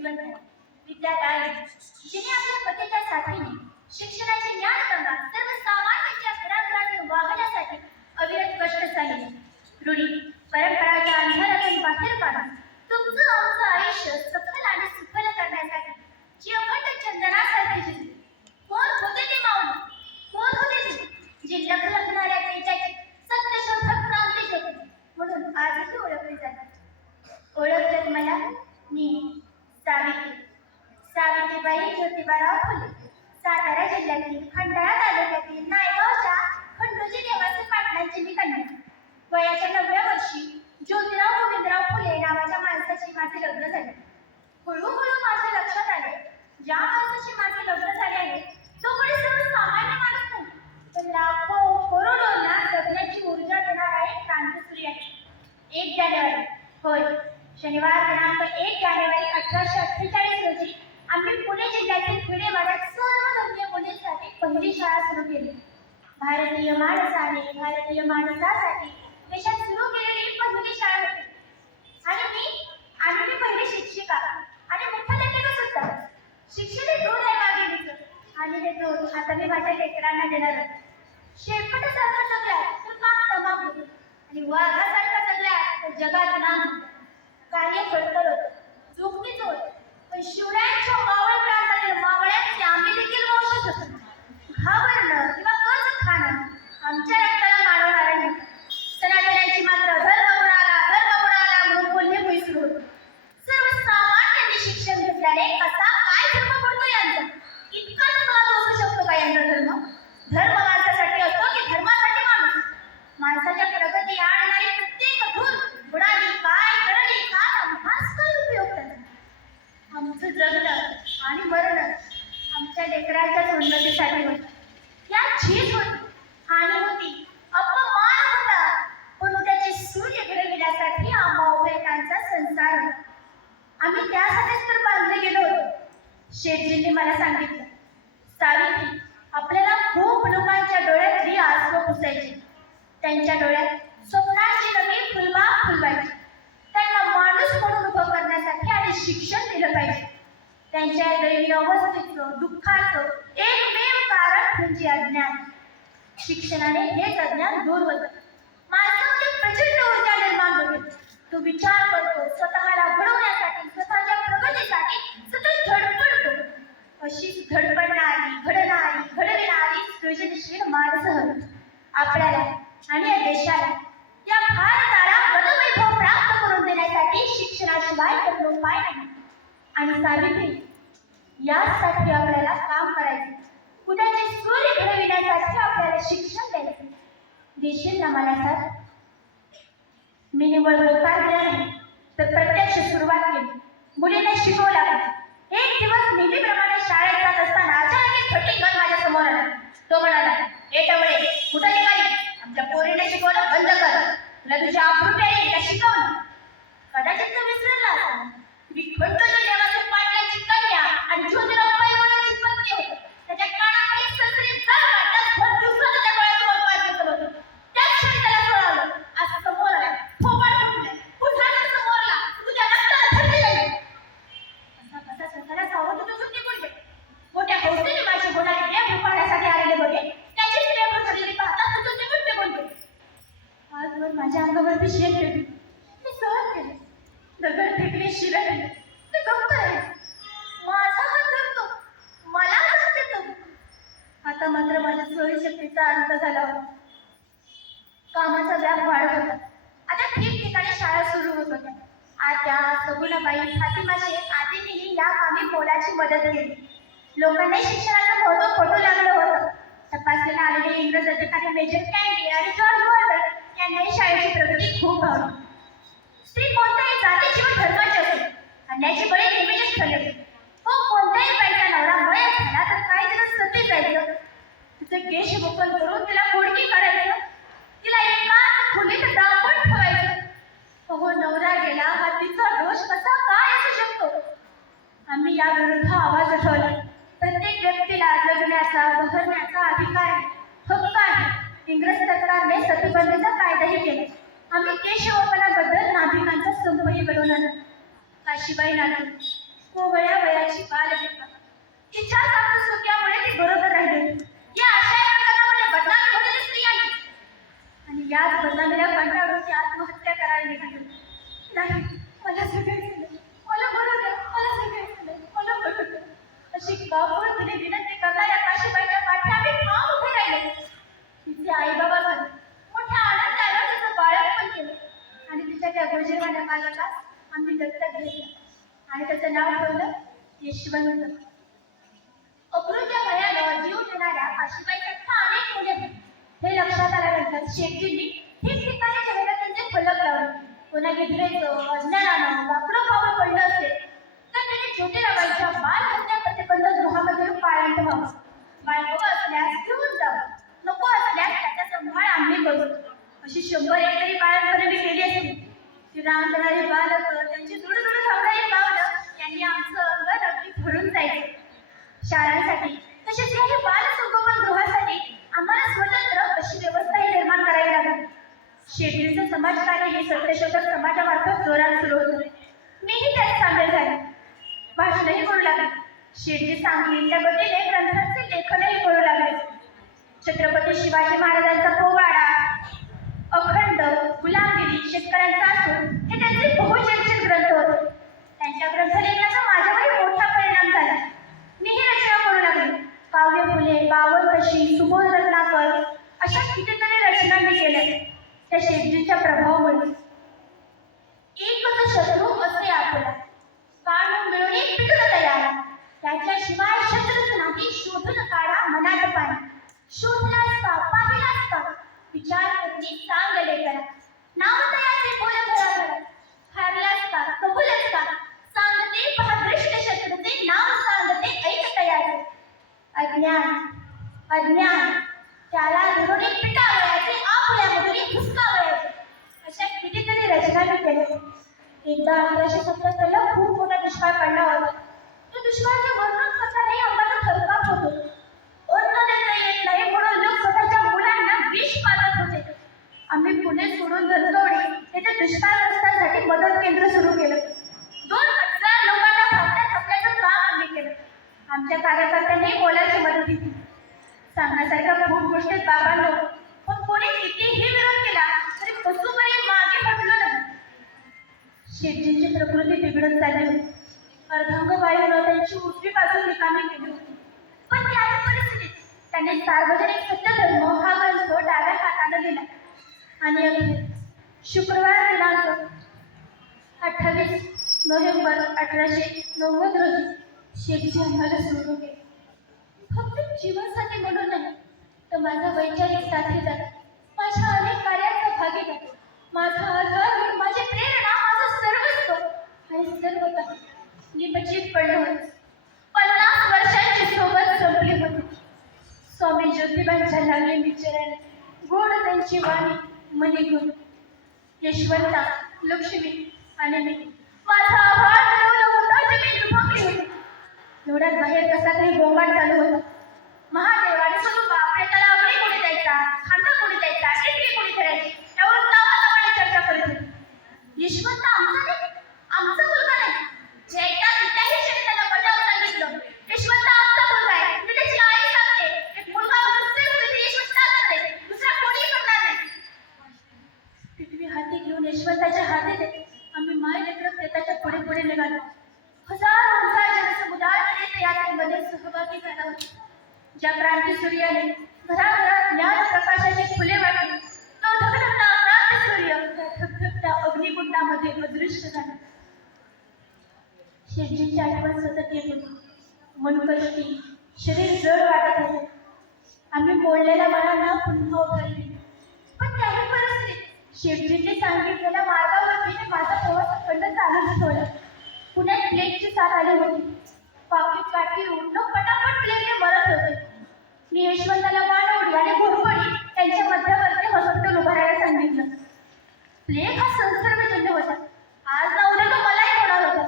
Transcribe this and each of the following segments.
युगंधर विद्याताई जिने आपल्या पतीच्या साथीने शिक्षणाची ज्ञानगंगा सर्वसामान्यांच्या घराघरातून वाहण्यासाठी अविरत कष्ट चालले. रूढी परंपराच्या अंधारातून बाहेर काढून तुमचं आमचं आयुष्य सफल आणि सुफल करण्यासाठी जी अखंड चंदनासारखे झिजली. कोण होते ते माऊली? कोण होते ते जी लखलखणाऱ्या तेजाची सत्यशोधक क्रांती होते म्हणून आजही ओळखले जातात? ओळखतात मला मी सावित्रीबाई ज्योतिबाराव फुले, सातारा जिल्ह्यातील खंडाळा तालुक्यातील नायगावच्या खंडोजी देवाचे पाटलांची मी कन्या. वयाच्या 9व्या वर्षी ज्योतिराव गोविंदराव फुले नावाच्या माणसाशी माझे लग्न झाले. हळूहळू माझ्या लक्षात आले, ज्या माणसाशी माझे लग्न झाले आहे तो कोणी सर्वसामान्य माणूस नाही, तर लाखो करोडोंना जगण्याची ऊर्जा देणारा एक क्रांतिसूर्य आहे. 1 जानेवारी, होय, शनिवार दिनांक 1 जानेवारी 1848 रोजी आम्ही पुणे जिल्ह्यातील खेडेवाड्यात सर्व धर्मीय मुलींसाठी पहिली शाळा सुरू केली. भारतीय माणसासाठी देशात सुरू केलेली पहिली शाळा होती. आणि मी पहिली शिक्षिका आणि मुख्याध्यापिका सुद्धा. शिक्षण हे दूध आहे मागेलीचं आणि हे दूध आता मी माझ्या लेकरांना देणार आहे. शेपटासारखं जगल्यात तर काम तमाम आणि वाघासारखं जगल्यात तर जगात नाम. कार्य खडतर होतं, चुकतीच होत, पण शिवरायांच्या मावळ प्रांतातील मावळ्यांचे आम्ही देखील वंशज होतो. घाबरणं किंवा कर्ज खाणं आमच्या रक्ताला मानवणारं नाही. सनातन्यांची मात्र धर्म बुडाला म्हणून बोलणे विसरू होतो. सर्वसामान्यांनी शिक्षण घेतल्याने कसा काय धर्म पडतो यांचा? इतका महत्त्व असू शकतो का यांचा धर्म? धर्म माणसासाठी असतो की धर्मासाठी माणूस? माणसाच्या प्रगती आणणारी प्रत्येक धून बुडाली काय करली का हाच काय उपयोग त्याचा? आमचं जगणं आणि मरण आमच्या लेकरांच्याच उन्नतीसाठी होतं. या झीज होती, हानी होती, अपमान होता, पण उद्याचे सूर्य घडविण्यासाठी आम्हा संसार होता. आम्ही त्यासाठीच तर बांधले गेलो होतो. शेठजींनी मला सांगितलं, सावित्री, आपल्याला खूप लोकांच्या डोळ्यातली आसवं पुसायची. त्यांच्या डोळ्यात स्वप्नांची नवी फुलबाग फुलवायची. त्यांना माणूस म्हणून उभं करण्यासाठी आणि शिक्षण दिलं पाहिजे. त्यांच्या दैवी अवस्थेचं दुःखाचं एकमेव कारण म्हणजे अज्ञान. शिक्षणाने हेच अज्ञान दूर होतं. माणसामध्ये प्रचंड ऊर्जा निर्माण होते. तो विचार करतो, स्वतःला घडवण्यासाठी, स्वतःच्या प्रगतीसाठी सतत धडपडतो. अशीच धडपडणारी, घडविणारी सृजनशील माणसं हवी आपल्याला आणि या देशाला. या भारताला गतवैभव प्राप्त करून देण्यासाठी शिक्षणाशिवाय तर उपाय नाही. आणि सावित्री, यासाठी आपल्याला काम करायचं. उद्याचे सूर्य घडविण्यासाठी आपल्याला शिक्षण द्यायचं. देशील ना मला साथ? मी निवड होकार दिला नाही तर प्रत्यक्ष सुरुवात केली. मुलींना शिकवू लागली. एक दिवस नेहमीप्रमाणे शाळेत जात असताना अचानक एक खट्टीकण माझ्या समोर आला. तो म्हणाला, ए टवळे, कुठं निघाली? आमच्या पोरीने शिकवणं बंद कर. तुला तुझ्या अप्रूप आहे का शिकवणं? कदाचित तो विसरला असा. मी खंडोजी देवाचे पाटलांची कन्या आणि ज्योतिराव पैलवानाची पत्नी होतो. त्याच्या कानाखाली ससरी जाग वाटत भर दिवसात त्या डोळ्यासमोर पाय घेतलं होतं. त्याच क्षणी त्याला कळालं, आज समोर आला, थोपाड फुटलंय, कुठाने समोरला, तुझ्या रक्ताला थंडी लागली. असा स्वतःला सावरत होतो सुट्टी पडले. मोठ्या हौसेने माझी होणारी प्रेम पाहण्यासाठी आलेले बघे त्याची प्रेम झालेली पाहता तुझं ते कुठे बोलते. आजवर माझ्या अंगावरती शेण फेकली, मी सहन केले. दगड फेकले, शिरा केले, ते गप्प आहे. माझा हात धरतो, मला धरते तो. आता मात्र माझ्या सोयीशक्तीचा अंत झाला होता. कामाचा व्याप वाढत होता. आता ठिकठिकाणी शाळा सुरू होत होत्या. आत्या, सगुणाबाई, फातिमा शेख आदींनीही या कामी मोलाची मदत केली. लोकांना शिक्षणाचं महत्त्व पटू लागलं होतं. तपासणीला आलेले इंग्रज अधिकारी मेजर कॅन्डी आणि जॉर्ज वॉर्टर यांनाही शाळेची प्रगती खूप आवडली. स्त्री कोणत्याही जातीची व धर्माची असेल, अन्यायाची बळी नेहमीच ठरले. हो, कोणत्याही बाईचा नवरा मयत झाला तर काही दिवस सती जायचं, तिचे केश मोकल करून तिला खोडकी काढायचं, तिला एकाच खोलीत डांबून ठेवायचं. हो, नवरा गेला हा तिचा दोष कसा काय असू शकतो? आम्ही या विरुद्ध आवाज उठवला. प्रत्येक व्यक्तीला जगण्याचा, बहरण्याचा अधिकार आहे, हक्क आहे. इंग्रज सरकारने सतीबंदीचा कायदाही केला. आम्ही केशवपणाबद्दल नाभिकांचा संपही घडवून आणला. काशीबाई नाटू कोवळ्या वयाची बालरेखा. तिच्याच आपसुक्यामुळे ती बरोबर राहिली. या अशा प्रकारामध्ये बदनामी होते ती स्त्रियांची. आणि याच बदनामीला कंटाळून ती आत्महत्या करायला निघाली. नाही, मला सगळे झालं, मला बरं द्या, मला सगळे झालं, मला बरं द्या. अशी गावावर तिने विनंती करणाऱ्या काशीबाईच्या पाठी आम्ही ठाम उभे राहिले. तिचे आई बाबा झाले. मोठ्या आनंदाला तिचं बाळपण केलं आणि तिच्या त्या गोजीरवाण्या बालकास आम्ही दत्तक घेतलं आणि त्याचं नाव ठेवलं यशवंत. अक्रूच्या भयानं जीव देणाऱ्या काशीबाईच्या अनेक मुले आहेत. हे लक्षात आल्यानंतर शेठजींनी ठिकठिकाणी जाहिरातींचे फलक लावले. कोणा गिधरेचं अज्ञानानं वाकडं पाऊल पडलं असेल तर त्यांनी ज्योतिराबाईच्या बालहत्या प्रतिबंध गृहामध्ये पाळण ठेवावं. बायको असल्यास घेऊन जावं, नको असल्यास त्याचा संभाळ आम्ही करू. अशी 100 तरी बाळांपर्यंत केली असती. ती रांगणारी बालकं, त्यांची दुडदुड धावणारी पावलं यांनी आमचं अंगण अगदी भरून जायचं. शाळांसाठी तसेच काही बाल संगोपन गृहासाठी आम्हाला स्वतंत्र अशी व्यवस्थाही निर्माण करावी लागली. शेतीचं समाजकार्य हे सत्यशोधक समाजामार्फत जोरात सुरू होतं. मीही त्यात सामील झाले. भाषणही करू लागले. शेठजी सांगतील त्या गतीने ग्रंथांचे लेखनही करू लागले. छत्रपती शिवाजी महाराजांचा पोवाडा, अखंड, गुलामगिरी, शेतकऱ्यांचा असून हे त्यांचे बहुचर्चित ग्रंथ होते. त्यांच्या ग्रंथलेखनाचा माझ्यावर मोठा परिणाम झाला. मीही रचना करू लागले. काव्य फुले, बावनकशी, सुबोध रत्नाकर अशा कितीतरी रचना मी केल्या त्या शेठजींच्या प्रभावामुळे. एकच शत्रू असे आपला, काढून मिळून एक पिटून तयार. त्याच्याशिवाय शत्रूच नाही, शोधून काढा मनात पाणी. शोधलाच का, पाहिलाच का, विचार करणे चांगले करा. नाव तयाचे बोल भरा भरा. हारलाच का, कबूलच का, सांगते पहा दृष्ट शत्रूचे नाव सांगते ऐक तयार. अज्ञान अज्ञान त्याला धरून एक पिटावयाचे, आपल्यामधून एक हुसकावयाचे. अशा कितीतरी रचना मी केल्या. एकदा 1877 ला खूप मोठा दुष्काळ पडला होता. त्या दुष्काळाचे वर्णन करतानाही आम्हाला थरकाप होतो. अन्न देता येत नाही म्हणून लोक स्वतःच्या मुलांना विष पाजत होते. आम्ही पुणे सोडून धनकवडी येथे दुष्काळग्रस्तांसाठी मदत केंद्र सुरू केलं. 2,000 लोकांना भाकऱ्या थापण्याचं काम आम्ही केलं. आमच्या कार्यकर्त्यांनी बोलायची मदत दिली. सांगण्यासारख्या खूप गोष्टीत बाबांनो, पण कोणी कितीही विरोध केला तरी कसोबरी मागे हटलो नाही. शेठजींची प्रकृती बिघडत चालली होती. अर्धांगवायूनं त्यांची उजवी बाजू रिकामी केली होती. पण त्याच परिस्थितीत त्यांनी सार्वजनिक सत्यधर्म हा ग्रंथ डाव्या हाताने लिहिला आणि अखेर शुक्रवार दिनांक 28 नोव्हेंबर 1890 रोजी शेठजी आम्हाला सोडून गेले. फक्त जीवनसाथी म्हणून नाही तर माझा वैचारिक साथीदार, माझ्या अनेक कार्याचा भागीदार, माझा आधार, माझी प्रेरणा, माझं सर्वस्व आणि सर्व काही निपचित पडलं होतं. 50 वर्षांची सोबत संपली होती. स्वामी ज्योतिबांच्या लागले विचाराने गोड त्यांची वाणी मनी गुण. यशवंता, लक्ष्मी आणि मी माझा आभार मिळवलं होता जे मी दुभंगली होती. एवढ्यात बाहेर कसा तरी गोंगाट चालू होता. महादेवाने स्वरूपा आपल्याला अवळी कोणी द्यायचा, खांदा कोणी द्यायचा, टिटली कोणी करायची यावर नावाने चर्चा करत होती. यशवंत आमचा नाही, आमचा मुलगा नाही. एकदा त्याही शेताला बजावून सांगितलं, यशवंत आमचा मुलगा आहे. मी त्याची आई सांगते, एक मुलगा म्हणून यशवंताला नाही, दुसरा कोणी करणार नाही. पिटवी हाती घेऊन यशवंताच्या हाती देत आम्ही माय लेकरं प्रेताच्या पुढे पुढे निघालो. हजारोंचा जनसमुदाय तीर्थयात्रेमध्ये सहभागी झाला होता. ज्या क्रांती सूर्याने घराघरात ज्ञान प्रकाशाची फुले वाटली, तो धगधगता क्रांती सूर्य त्या धगधगत्या अग्निकुंडामध्ये अदृश्य झाला. शेठजींची आठवण सतत येत होती. मन कष्टी, शरीर जड वाटत होते. आम्ही बोललेल्या मनांना पुन्हा उभारली. पण त्याही परिस्थितीत शेठजींनी सांगितलेल्या मार्गावरती माझा प्रवास अखंड चालूच ठेवला. पुण्यात प्लेगची साथ आली होती. पाकीट काठी उडणं पटापट प्लेगने मरत होते. मी यशवंताला मानवडी आणि घोरपडी त्यांच्या मध्यवर्ती हॉस्पिटल उभारायला सांगितलं. प्लेग हा संसर्गजन्य होता. आज ना उद्या तो मलाही होणार होता.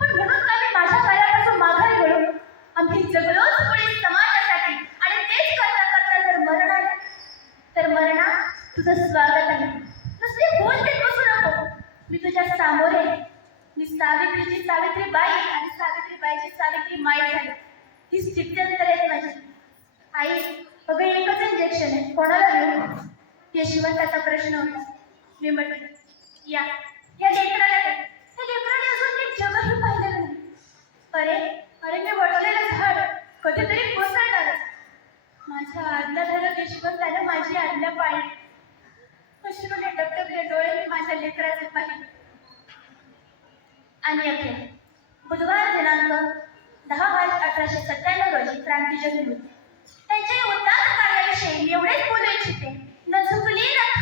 पण म्हणून आम्ही माझ्या कार्यापासून माघारी वळून आम्ही जगलोच पुढे समाजासाठी आणि तेच करता करता जर मरण आले तर मरणा तुझं स्वागत आहे. नुसते बोलते बसू नको, मी तुझ्या सामोरे. मी सावित्रीची सावित्रीबाई आणि सावित्री माझी सावित्री माय झाली. ही स्थित्यंतर आहे माझी. आई, अगं एकच इंजेक्शन आहे, कोणाला देऊ? यशवंताचा प्रश्न होता. मी म्हटलं, या लेकराला दे. त्या लेकराने अजून मी जगही पाहिलं नाही. अरे अरे मी वडलेलं झाड कधीतरी कोसळणारच. माझ्या आज्ञा झालं यशवंताने माझी आज्ञा पाळली. अश्रूने डबडबले डोळे मी माझ्या लेकराचे पाहिले. आणि अखेर बुधवार दिनांक 10 मार्च 1897 रोजी क्रांती जन्मली. त्यांच्या या उद्दाम कार्याविषयी मी एवढेच बोलू इच्छिते. न चुकली न